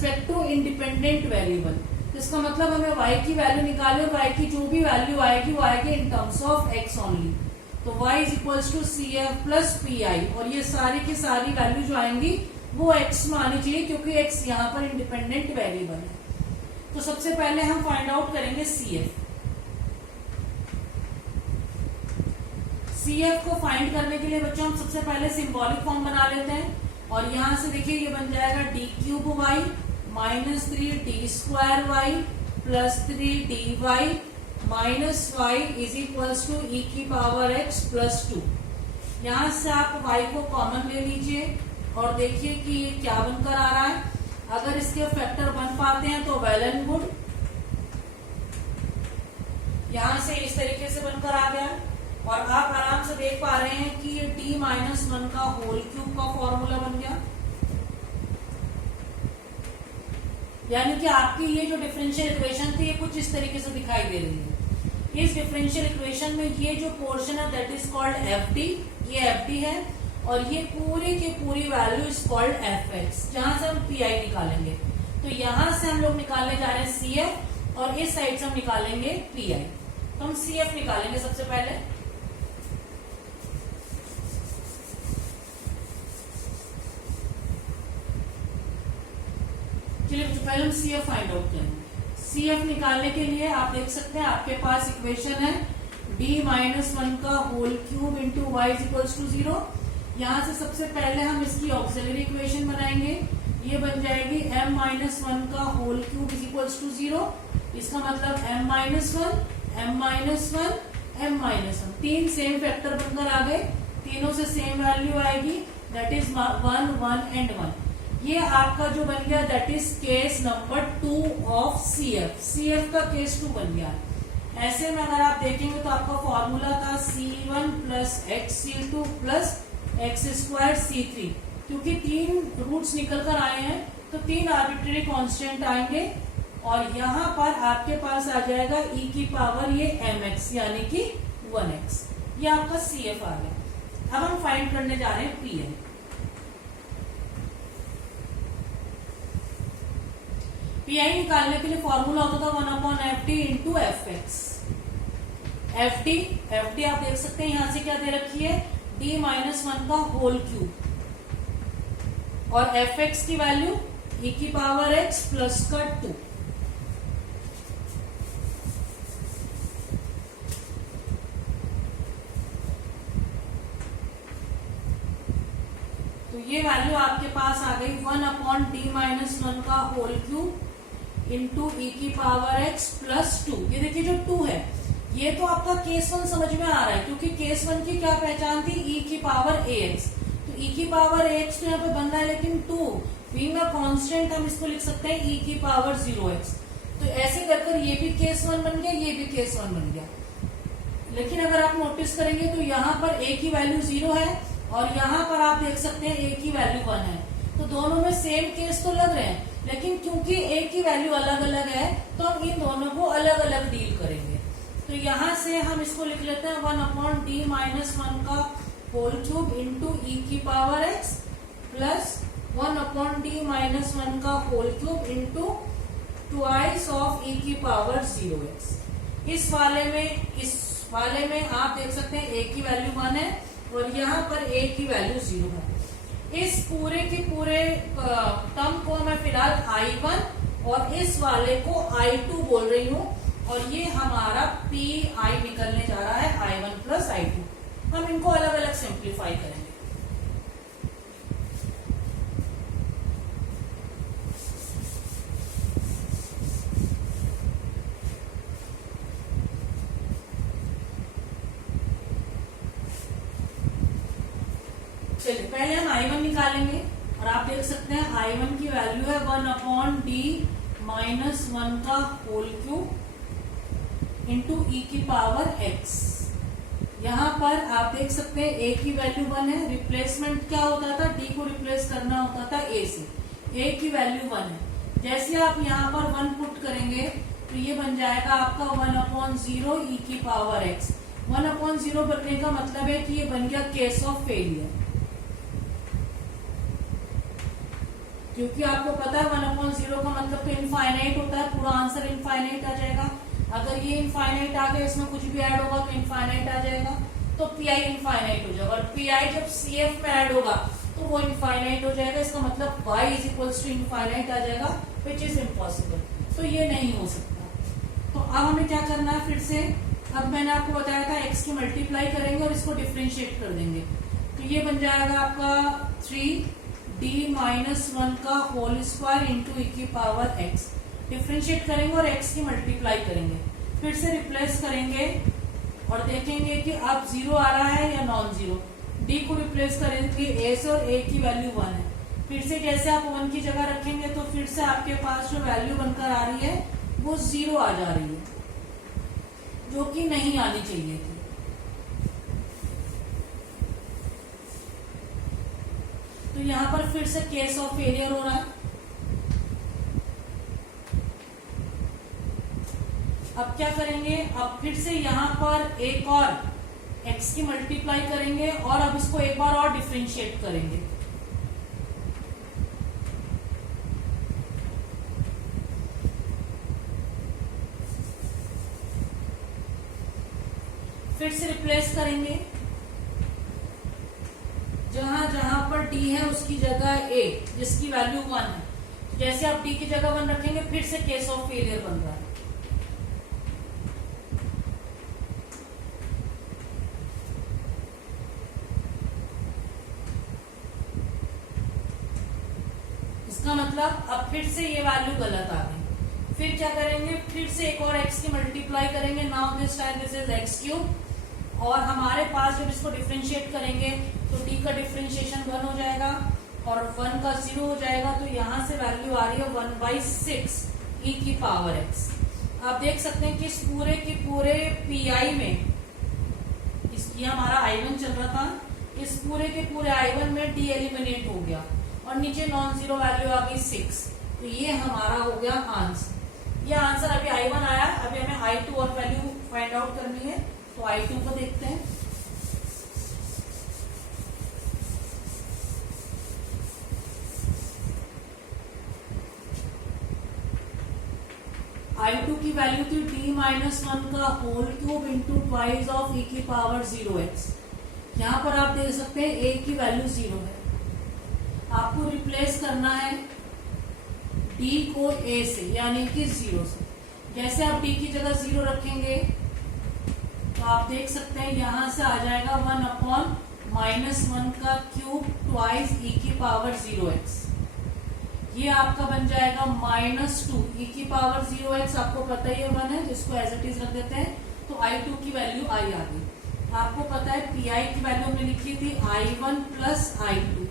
Respect to independent variable. इसका मतलब हमें y की वैल्यू निकाले और y की जो भी वैल्यू आएगी वो आएगी in terms of x only. तो y is equals to C F plus P I, और ये सारी की सारी वैल्यू जो आएंगी वो x में आनी चाहिए क्योंकि x यहाँ पर इंडिपेंडेंट वेरिएबल है। तो सबसे पहले हम फाइंड आउट करेंगे सी एफ। सी एफ को फाइंड करने के लिए बच्चों हम सबसे पहले सिंबॉलिक फॉर्म बना लेते हैं, और यहां से देखिए ये बन जाएगा D cube Y minus 3 D square Y plus 3 D Y minus Y is equals to E की पावर एक्स प्लस 2। यहां से आप y को कॉमन ले लीजिए और देखिए कि ये क्या बनकर आ रहा है। अगर इसके फैक्टर बन पाते हैं तो वेल एंड गुड। यहां से इस तरीके से बनकर आ गया, और आप आराम से देख पा रहे हैं कि ये d माइनस 1 का होल क्यूब का फॉर्मूला बन गया। यानी कि आपकी ये जो डिफरेंशियल इक्वेशन थी ये कुछ इस तरीके से दिखाई दे रही है। इस डिफरेंशियल इक्वेशन में ये जो पोर्शन है that is called F D, ये एफ डी है, और ये पूरी की पूरी value is called F x, जहां से हम पी आई निकालेंगे। तो यहां से हम लोग निकालने जा रहे हैं सी एफ, और इस साइड से हम निकालेंगे पी आई। तो हम सी एफ निकालेंगे सबसे पहले। चलिए पहले हम सी एफ फाइंड आउट करेंगे। सी एफ निकालने के लिए आप देख सकते हैं आपके पास इक्वेशन है d माइनस 1 का whole cube into y is equals to 0। यहां से सबसे पहले हम इसकी ऑक्सिलरी इक्वेशन बनाएंगे। ये बन जाएगी m माइनस 1 का whole cube is equals to 0। इसका मतलब m minus 1, m minus 1, m minus 1, तीन सेम फैक्टर बनकर आ गए। तीनों से सेम वैल्यू आएगी, दैट इज 1, 1 एंड 1। ये आपका जो बन गया that is case number 2 of C F. C F का केस 2 बन गया। ऐसे में अगर आप देखेंगे तो आपका फॉर्मूला था C1 plus x C2 plus x square C3। क्योंकि तीन रूट्स निकल कर आए हैं तो तीन आर्बिट्रेरी कांस्टेंट आएंगे, और यहाँ पर आपके पास आ जाएगा e की पावर ये mx यानी कि 1x। ये आपका सी एफ आ गया। अब हम फाइंड करने जा रहे हैं पी आई। पी आई निकालने के लिए फॉर्मूला होता था 1 upon F D into F x. F D आप देख सकते हैं यहां से क्या दे रखी है, d माइनस 1 का होल क्यूब, और एफ एक्स की वैल्यू e की पावर x प्लस का 2। तो ये वैल्यू आपके पास आ गई 1 अपॉन डी माइनस 1 का होल क्यूब इंटू ई की पावर x प्लस 2। ये देखिए जो 2 है ये तो आपका केस 1 समझ में आ रहा है, क्योंकि केस 1 की क्या पहचान थी, e की पावर ax। तो e की पावर ax तो यहाँ पे बन रहा है, लेकिन 2 बीइंग अ कांस्टेंट हम इसको लिख सकते हैं e की पावर 0x। तो ऐसे कर कर ये भी केस 1 बन गया, ये भी केस 1 बन गया। लेकिन अगर आप नोटिस करेंगे तो यहाँ पर a की वैल्यू 0 है, और यहाँ पर आप देख सकते हैं a की वैल्यू 1 है। तो दोनों में सेम केस तो लग रहे हैं, लेकिन क्योंकि a की वैल्यू अलग अलग है तो हम इन दोनों को अलग अलग डील करेंगे। तो यहाँ से हम इसको लिख लेते हैं 1 अपॉन डी माइनस 1 का होल क्यूब इंटू ई की power x plus 1 upon D minus 1 का whole cube into twice of E की पावर 0x। इस वाले में आप देख सकते हैं a की वैल्यू 1 है, और यहाँ पर a की वैल्यू 0 है। इस पूरे के पूरे टर्म को मैं फिलहाल I1 और इस वाले को I2 बोल रही हूँ, और ये हमारा PI निकलने जा रहा है I1 प्लस I2। हम इनको अलग अलग सिंप्लीफाई करेंगे। चलिए पहले हम I1 निकालेंगे, और आप देख सकते हैं I1 की वैल्यू है 1 अपॉन डी माइनस 1 का होल क्यूब इंटू ई की पावर x। यहाँ पर आप देख सकते हैं a की वैल्यू 1 है। रिप्लेसमेंट क्या होता था, d को रिप्लेस करना होता था a से। a की वैल्यू 1 है। जैसे आप यहाँ पर 1 पुट करेंगे तो ये बन जाएगा आपका 1 अपॉन 0 ई की पावर x। 1 अपॉन 0 बनने का मतलब है कि ये बन गया केस ऑफ फेलियर, क्योंकि आपको पता है 1 अपॉन 0 इनफाइनाइट होता है पूरा आंसर इनफाइनाइट आ जाएगा। अगर ये इनफाइनाइट आ गया इसमें कुछ भी ऐड होगा तो इनफाइनाइट आ जाएगा, तो पीआई इनफाइनाइट हो जाएगा। और पीआई जब सीएफ में ऐड होगा तो वो इनफाइनाइट हो जाएगा। इसका मतलब y is equals to infinite आ जाएगा, विच इज इम्पॉसिबल। तो ये नहीं हो सकता। तो अब हमें क्या करना है फिर से, अब मैंने आपको बताया था x की मल्टीप्लाई करेंगे और इसको डिफ्रेंशिएट कर देंगे। तो ये बन जाएगा आपका 3d-1 का होल स्क्वायर इंटू ई की पावर x। डिफ्रेंशिएट करेंगे और x की मल्टीप्लाई करेंगे, फिर से रिप्लेस करेंगे और देखेंगे कि अब 0 आ रहा है या नॉन जीरो। d को रिप्लेस करेंगे a से और a की वैल्यू 1 है। फिर से जैसे आप 1 की जगह रखेंगे तो फिर से आपके पास जो वैल्यू बनकर आ रही है वो 0 आ जा रही है, जो कि नहीं आनी चाहिए थी। तो यहां पर फिर से केस ऑफ फेलियर हो रहा है। अब क्या करेंगे, अब फिर से यहां पर एक और x की मल्टीप्लाई करेंगे और अब इसको एक बार और डिफरेंशिएट करेंगे। फिर से रिप्लेस करेंगे, जहां जहां पर d है उसकी जगह a, जिसकी वैल्यू 1 है। जैसे आप d की जगह 1 रखेंगे फिर से केस ऑफ फेलियर बन रहा है। इसका मतलब अब फिर से ये वैल्यू गलत आ गई। फिर क्या करेंगे, फिर से एक और x की मल्टीप्लाई करेंगे। Now this time this is x cube, और हमारे पास जब इसको डिफरेंशिएट करेंगे तो d का डिफरेंशिएशन 1 हो जाएगा और 1 का 0 हो जाएगा। तो यहां से वैल्यू आ रही है 1/6 e की पावर x। आप देख सकते हैं कि इस पूरे के पूरे पीआई में, ये हमारा I1 चल रहा था, इस पूरे के पूरे I1 में d एलिमिनेट हो गया और नीचे नॉन जीरो वैल्यू आ गई 6। तो ये हमारा हो गया आंसर। ये आंसर अभी I1 आया, अभी हमें I2 और वैल्यू फाइंड आउट करनी है। तो I2 को देखते हैं। I2 की वैल्यू थी d-1 का whole cube into twice of e की पावर 0x। यहाँ पर आप देख सकते हैं a की वैल्यू 0 है, आपको रिप्लेस करना है d को a से, यानी कि 0 से। जैसे आप d की जगह 0 रखेंगे तो आप देख सकते हैं यहां से आ जाएगा 1/-1 का क्यूब ट्वाइस e की पावर 0x। ये आपका बन जाएगा -2 e की पावर 0x। आपको पता ही है 1 है, जिसको एज इट इज रख देते हैं। तो I2 की वैल्यू आई आ गई। आपको पता है PI की वैल्यू हमने लिखी थी I1 प्लस I2।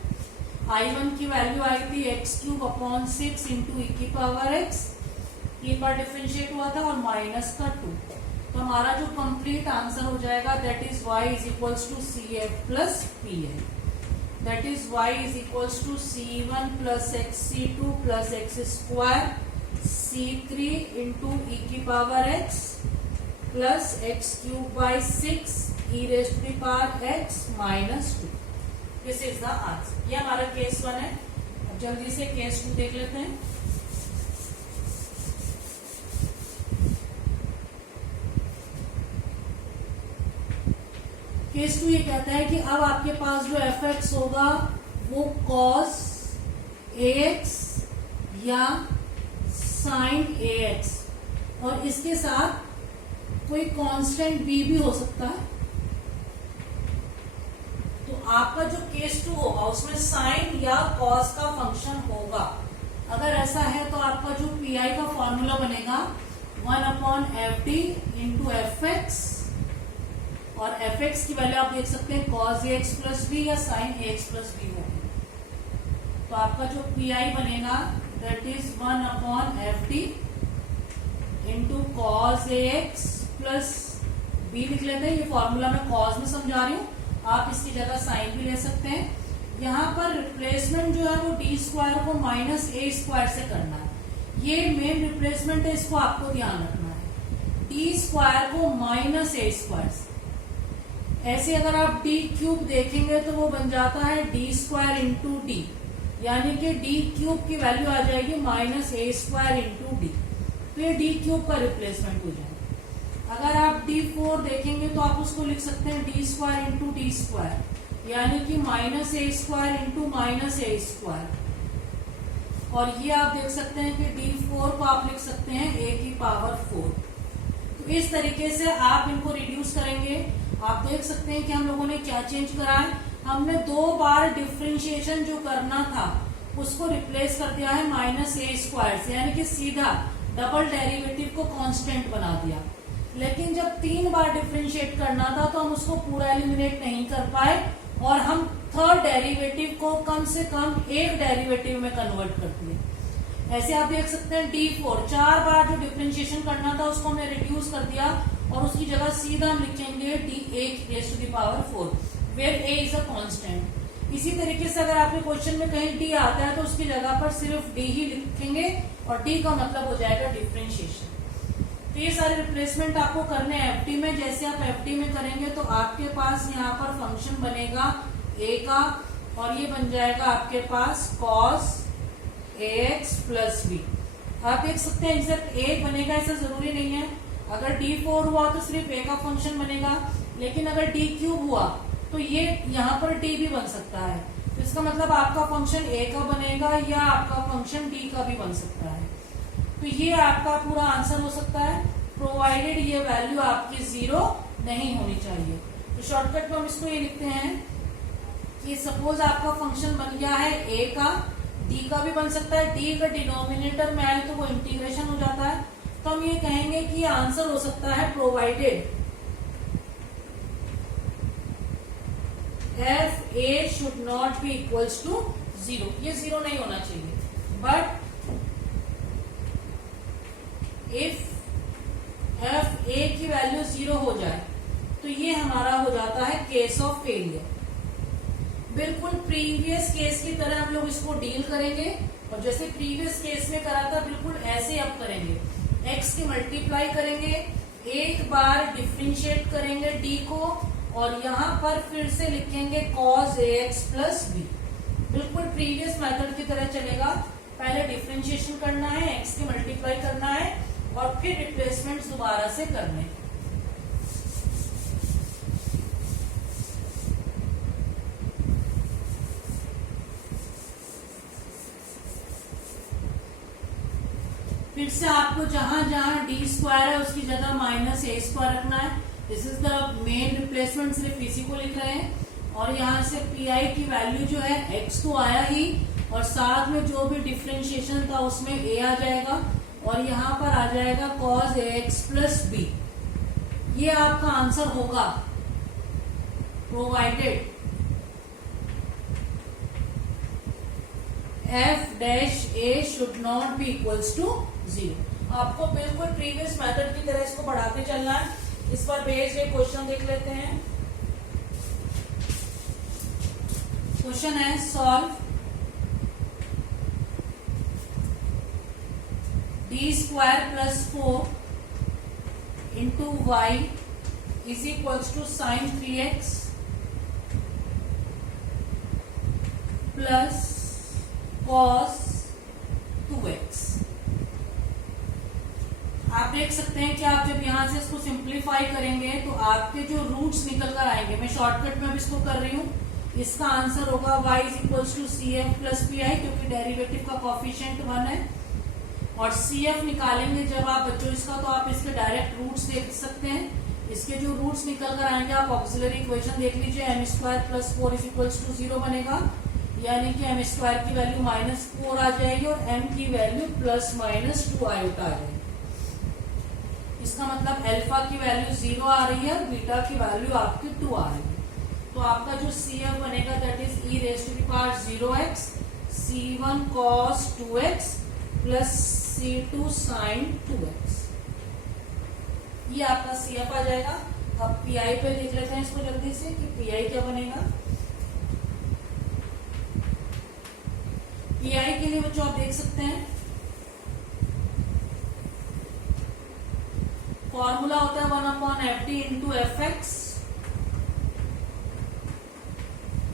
I1 की वैल्यू आई थी x³ इंटू e की पावर x। 3 बार डिफरेंशिएट हुआ था और माइनस का 2। तो हमारा जो कंप्लीट आंसर हो जाएगा that is y is equals to CF plus PL। That is y is equals to C1 plus XC2 plus x² C3 into e की power x plus x³/6 e raise to the power x -2। This is the answer. ये हमारा case 1 है। अब जल्दी से case 2 देख लेते हैं। केस 2 ये कहता है कि अब आपके पास जो fx होगा वो cos ax या sin ax, और इसके साथ कोई कांस्टेंट b भी हो सकता है। तो आपका जो केस 2 होगा उसमें साइन या कॉस का फंक्शन होगा। अगर ऐसा है तो आपका जो पीआई का फॉर्मूला बनेगा 1/fd इंटू fx, और fx की वैल्यू आप देख सकते हैं cos ax प्लस b या sin ax प्लस b होगी। तो आपका जो पीआई बनेगा that is 1/fd into cos ax plus b लिख लेते हैं। ये फॉर्मूला मैं cos में समझा रही हूँ, आप इसकी जगह साइन भी ले सकते हैं। यहाँ पर रिप्लेसमेंट जो है वो d² को -a² से करना है। ये मेन रिप्लेसमेंट है, इसको आपको ध्यान रखना है। d² को -a² से। ऐसे अगर आप d³ देखेंगे तो वो बन जाता है d² इंटू d। यानी कि डी क्यूब की वैल्यू आ जाएगी माइनस ए स्क्वायर इंटू डी। तो ये डी क्यूब का रिप्लेसमेंट हो जाएगा। अगर आप D4 देखेंगे तो आप उसको लिख सकते हैं D square into D square, यानी कि माइनस ए स्क्वायर इंटू माइनस ए स्क्वायर। और ये आप देख सकते हैं कि D4 को आप लिख सकते हैं a की पावर 4। तो इस तरीके से आप इनको रिड्यूस करेंगे। आप देख सकते हैं कि हम लोगों ने क्या चेंज करा है, हमने 2 बार डिफ्रेंशिएशन जो करना था उसको रिप्लेस कर दिया है माइनस ए स्क्वायर से, यानी कि सीधा डबल डेरिवेटिव को कांस्टेंट बना दिया। लेकिन जब 3 बार डिफ्रेंशिएट करना था तो हम उसको पूरा एलिमिनेट नहीं कर पाए और हम थर्ड डेरिवेटिव को कम से कम एक डेरिवेटिव में कन्वर्ट कर दिए। ऐसे आप देख सकते हैं D4 4 बार जो डिफ्रेंशिएशन करना था उसको हमने रिड्यूस कर दिया और उसकी जगह सीधा हम लिखेंगे D8 raised to the power 4 where a is a constant। इसी तरीके से अगर आपके क्वेश्चन में कहीं D आता है तो उसकी जगह पर सिर्फ D ही लिखेंगे और D का मतलब हो जाएगा डिफ्रेंशिएशन। तो ये सारे रिप्लेसमेंट आपको करने हैं एफटी में। जैसे आप एफटी में करेंगे तो आपके पास यहाँ पर फंक्शन बनेगा a का और ये बन जाएगा आपके पास cos ax प्लस b। आप देख सकते हैं एग्जैक्ट a बनेगा ऐसा जरूरी नहीं है। अगर D4 हुआ तो सिर्फ a का फंक्शन बनेगा, लेकिन अगर D क्यूब हुआ तो ये यहाँ पर D भी बन सकता है। तो इसका मतलब आपका फंक्शन a का बनेगा या आपका फंक्शन D का भी बन सकता है। तो ये आपका पूरा आंसर हो सकता है, प्रोवाइडेड ये वैल्यू आपकी 0 नहीं होनी चाहिए। तो शॉर्टकट में हम इसको ये लिखते हैं कि सपोज आपका फंक्शन बन गया है a का, d का भी बन सकता है। d का डिनोमिनेटर में आए तो वो इंटीग्रेशन हो जाता है। तो हम ये कहेंगे कि आंसर हो सकता है provided f a should not be equals to 0। ये 0 नहीं होना चाहिए, बट इफ एफ ए की वैल्यू 0 हो जाए तो ये हमारा हो जाता है केस ऑफ फेलियर। बिल्कुल प्रीवियस केस की तरह हम लोग इसको डील करेंगे और जैसे प्रीवियस केस में करा था बिल्कुल ऐसे अब करेंगे। x की मल्टीप्लाई करेंगे, एक बार डिफ्रेंशिएट करेंगे d को और यहाँ पर फिर से लिखेंगे cos ax प्लस b। बिल्कुल प्रीवियस मेथड की तरह चलेगा। पहले डिफ्रेंशिएशन करना है, x की मल्टीप्लाई करना है और फिर रिप्लेसमेंट दोबारा से करने। फिर से आपको जहां जहां डी स्क्वायर है उसकी जगह माइनस ए स्क्वायर रखना है। This is the main replacement, सिर्फ इसी को लिख रहे हैं। और यहाँ से पी आई की वैल्यू जो है एक्स तो आया ही और साथ में जो भी डिफ्रेंशिएशन था उसमें ए आ जाएगा और यहाँ पर आ जाएगा cos ax प्लस b। ये आपका आंसर होगा provided f dash a should not be equals to 0। आपको बिल्कुल प्रीवियस मेथड की तरह इसको बढ़ाते चलना है। इस पर बेस्ड एक क्वेश्चन देख लेते हैं। क्वेश्चन है solve d square plus 4 into y is equals to sine 3x plus cos 2x। आप देख सकते हैं कि आप जब यहां से इसको सिंप्लीफाई करेंगे तो आपके जो रूट्स निकल कर आएंगे। मैं शॉर्टकट में अब इसको कर रही हूँ। इसका आंसर होगा y is equals to C F plus P I, क्योंकि डेरिवेटिव का कॉफिशिएंट 1 है। और सी एफ निकालेंगे जब आप बच्चों इसका, तो आप इसके डायरेक्ट रूट्स देख सकते हैं। इसके जो रूट्स निकल कर आएंगे आप ऑक्सिलरी इक्वेशन देख लीजिए। M square plus 4 is equals to 0 बनेगा, यानी कि एम स्क्वायर की वैल्यू -4 आ जाएगी और एम की वैल्यू प्लस माइनस 2 आयोटा आ जाएगी। इसका मतलब अल्फा की वैल्यू 0 आ रही है और बीटा की वैल्यू आपकी 2 आ रही है। तो आपका जो सी एफ बनेगा that is e raise to the power 0x c1 cos 2x plus c2 sin 2x। ये आपका सी एफ आ जाएगा। अब पी आई पे देख लेते हैं इसको जल्दी से कि पी आई क्या बनेगा। पी आई के लिए बच्चों आप देख सकते हैं फॉर्मूला होता है 1/ft इंटू एफ एक्स।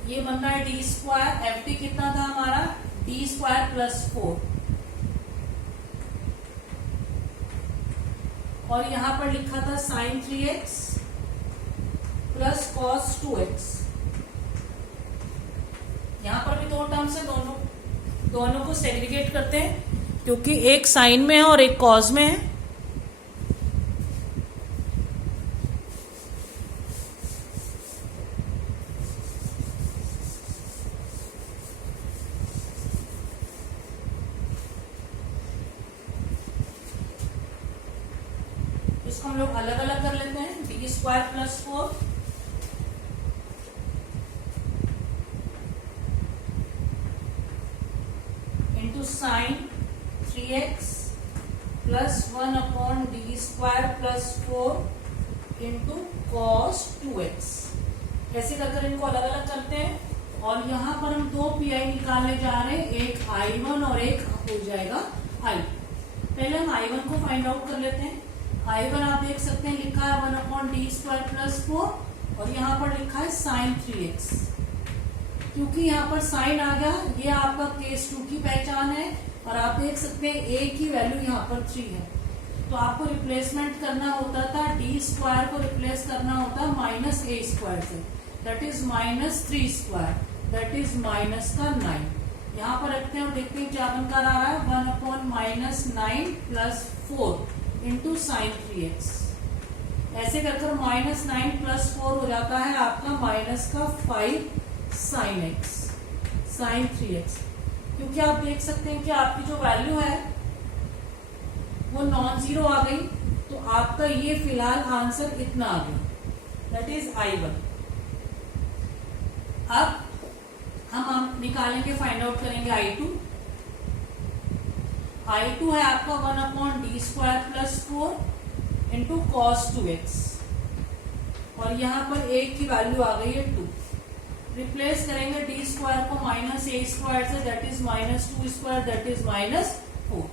ये बन रहा है डी स्क्वायर। एफ टी कितना था हमारा डी स्क्वायर प्लस 4, और यहां पर लिखा था sign 3x plus cos 2x। यहां पर भी दो टर्म्स है, दोनों को सेग्रीगेट करते हैं क्योंकि एक साइन में है और एक कॉस में है। इसको हम लोग अलग अलग कर लेते हैं। D square plus 4 into sine 3x plus 1 upon D square plus 4 into cos 2x। ऐसे कर इनको अलग अलग करते हैं और यहाँ पर हम दो पीआई निकालने जा रहे हैं, एक I1 और एक हो जाएगा I। पहले हम I1 को फाइंड आउट कर लेते हैं। I1 आप देख सकते हैं लिखा है 1 अपॉन डी स्क्वायर प्लस 4 और यहाँ पर लिखा है साइन 3x। क्योंकि यहाँ पर साइन आ गया, ये आपका केस 2 की पहचान है और आप देख सकते हैं a की वैल्यू यहाँ पर 3 है, तो आपको रिप्लेसमेंट करना होता था, डी स्क्वायर को रिप्लेस करना होता माइनस a स्क्वायर से, that is minus 3 square, that is minus का 9। यहाँ पर रखते हैं और देखते हैं क्या बनकर आ रहा है, 1 upon minus 9 plus 4 into sine 3x। ऐसे कर माइनस 9 प्लस 4 हो जाता है आपका माइनस का 5 साइन x, साइन 3x। क्योंकि आप देख सकते हैं कि आपकी जो वैल्यू है वो नॉन जीरो आ गई, तो आपका ये फिलहाल आंसर इतना आ गया, दैट इज I1। अब हम निकालेंगे, फाइंड आउट करेंगे I2। I2 है आपका 1 upon D square plus 4 into cos 2x, और यहाँ पर a की वैल्यू आ गई है 2। रिप्लेस करेंगे डी स्क्वायर को माइनस a स्क्वायर से, that is minus 2 square, that is minus 4।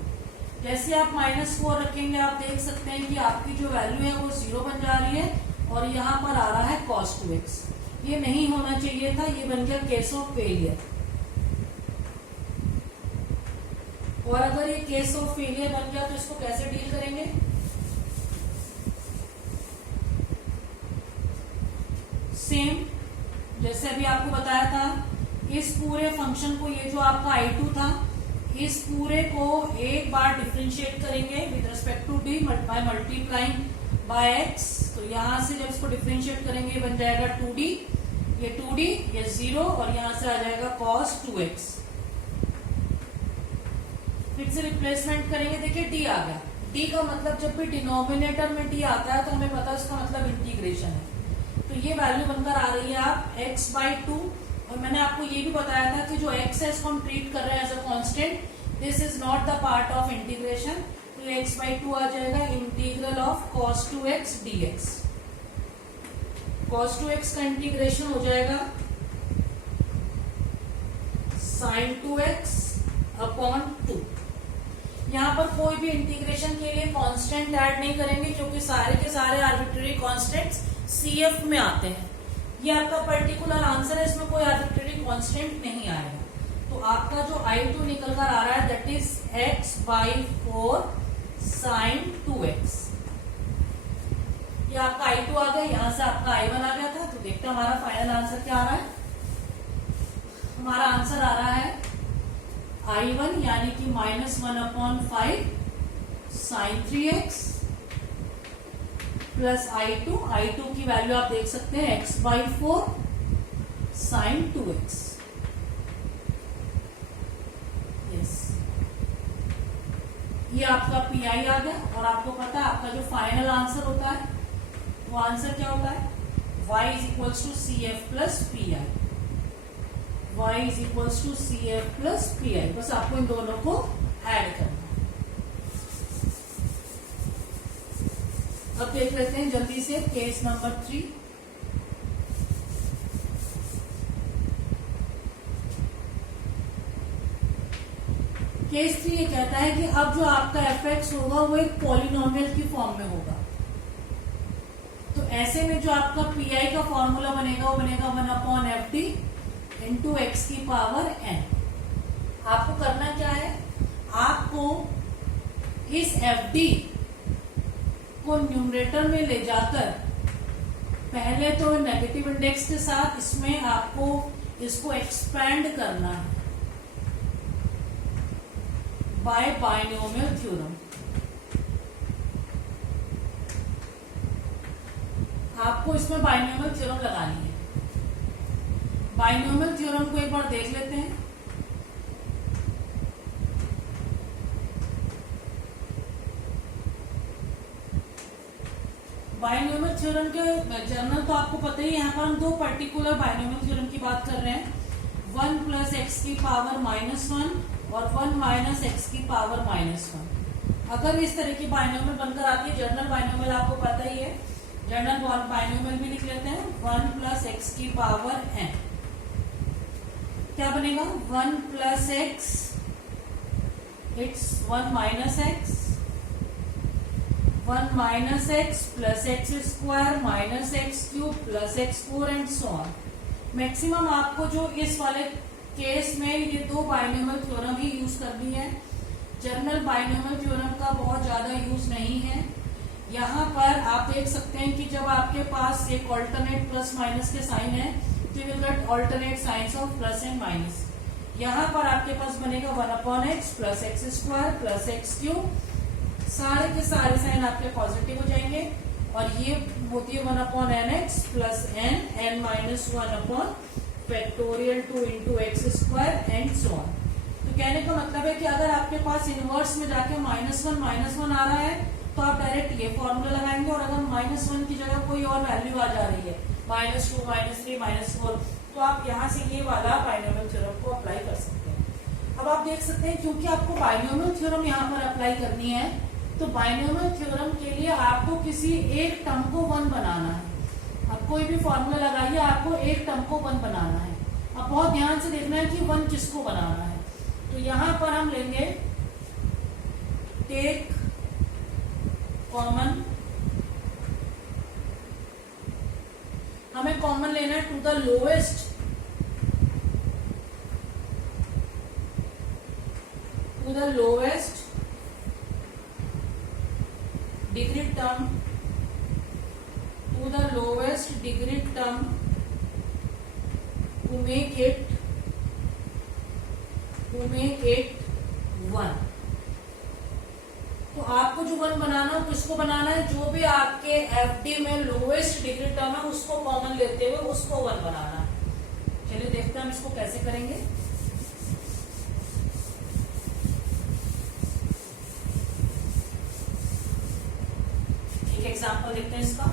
जैसे आप माइनस 4 रखेंगे आप देख सकते हैं कि आपकी जो वैल्यू है वो 0 बन जा रही है और यहाँ पर आ रहा है cos 2x। ये नहीं होना चाहिए था, ये बन गया केस ऑफ फेलियर। और अगर ये केस ऑफ फेलियर बन गया तो इसको कैसे डील करेंगे? सेम जैसे अभी आपको बताया था, इस पूरे फंक्शन को, ये जो आपका I2 था, इस पूरे को एक बार डिफरेंशिएट करेंगे with respect to d by multiplying by x। तो यहां से जब इसको डिफरेंशिएट करेंगे बन जाएगा 2d, ये 2d, ये 0 और यहां से आ जाएगा cos 2x। फिर से रिप्लेसमेंट करेंगे, देखिए d आ गया। d का मतलब जब भी डिनोमिनेटर में d आता है तो हमें पता है उसका मतलब इंटीग्रेशन है। तो ये वैल्यू बनकर आ रही है आप x/2, और मैंने आपको ये भी बताया था कि जो x है इसको हम ट्रीट कर रहे हैं as a constant, this is not the part of integration. तो ये x/2 आ जाएगा integral of cos 2x dx। cos 2x का इंटीग्रेशन हो जाएगा sin 2x अपॉन 2। यहाँ पर कोई भी इंटीग्रेशन के लिए कांस्टेंट ऐड नहीं करेंगे क्योंकि सारे के सारे आर्बिट्ररी कांस्टेंट्स CF में आते हैं। ये आपका पर्टिकुलर आंसर है, इसमें कोई आर्बिट्ररी कांस्टेंट नहीं आएगा। तो आपका जो I2 निकल कर आ रहा है that is x/4 sin 2x। ये आपका I2 आ गया, यहां से आपका I1 आ गया था। तो देखते हैं हमारा फाइनल आंसर क्या आ रहा है। हमारा आंसर आ रहा है I1 यानी कि -1/5 sin 3x प्लस I2 की वैल्यू आप देख सकते हैं x/4 sin 2x। यस, ये आपका PI आ गया। और आपको पता है आपका जो फाइनल आंसर होता है वो आंसर क्या होता है, y = CF plus PI। y = CF plus PI। बस आपको इन दोनों को ऐड करना। अब देख लेते हैं जल्दी से केस नंबर 3। केस 3 ये कहता है कि अब जो आपका fx होगा वो एक पॉलिनोमियल की फॉर्म में होगा। तो ऐसे में जो आपका PI का फॉर्मूला बनेगा वो बनेगा 1/FD इंटू x की पावर n। आपको करना क्या है, आपको इस FD को न्यूमरेटर में ले जाकर पहले तो नेगेटिव इंडेक्स के साथ इसमें आपको इसको एक्सपेंड करना है बाय बाइनोमियल थ्योरम। आपको इसमें बाइनोमियल थ्योरम लगानी है। बाइनोमियल थ्योरम को एक बार देख लेते हैं। बाइनोमियल थ्योरम के जर्नल तो आपको पता ही है। यहाँ पर हम दो पर्टिकुलर बाइनोमियल थ्योरम की बात कर रहे हैं, 1 + x की पावर -1 और 1 - x की पावर -1। अगर इस तरह की बाइनोमियल बनकर आती है, जनरल बाइनोमियल आपको पता ही है, जनरल बाइनोमियल भी लिख लेते हैं, 1 + x की पावर n। क्या बनेगा, 1 + x, it's 1 - x, 1 - x + x² - x³ + x4 and so on. Maximum आपको जो इस वाले केस में ये दो बाइनोमियल थ्योरम ही यूज करनी है। जनरल बाइनोमियल थ्योरम का बहुत ज्यादा यूज नहीं है। यहाँ पर आप देख सकते हैं कि जब आपके पास एक ऑल्टरनेट प्लस माइनस के साइन है तो you will get alternate science of plus and minus. यहाँ पर आपके पास बनेगा 1/x + x² + x³। सारे के सारे साइन आपके पॉजिटिव हो जाएंगे और ये होती है 1/nx + n -1/(2 x² and so on. तो कहने का मतलब है कि अगर आपके पास इनवर्स में जाके -1 आ रहा है तो आप डायरेक्ट ये फॉर्मूला लगाएंगे, और अगर -1 की जगह कोई और वैल्यू आ जा रही है, -2 -3 -4, तो आप यहाँ से ये वाला बाइनोमियल थ्योरम को अप्लाई कर सकते हैं। अब आप देख सकते हैं क्योंकि आपको बाइनोमियल थ्योरम यहाँ पर अप्लाई करनी है, तो बाइनोमियल थ्योरम के लिए आपको किसी एक टर्म को 1 बनाना है। अब कोई भी फॉर्मूला लगाइए, आपको एक टर्म को 1 बनाना है। अब बहुत ध्यान से देखना है कि 1 किसको बनाना है। तो यहां पर हम लेंगे टेक कॉमन, हमें कॉमन लेना है to the lowest degree term, to the lowest degree term to make it 1। तो आपको जो 1 बनाना है किसको बनाना है, जो भी आपके FD में लोएस्ट डिग्री टर्म है उसको कॉमन लेते हुए उसको 1 बनाना है। चलिए देखते हैं हम इसको कैसे करेंगे। एक एग्जांपल देखते हैं इसका।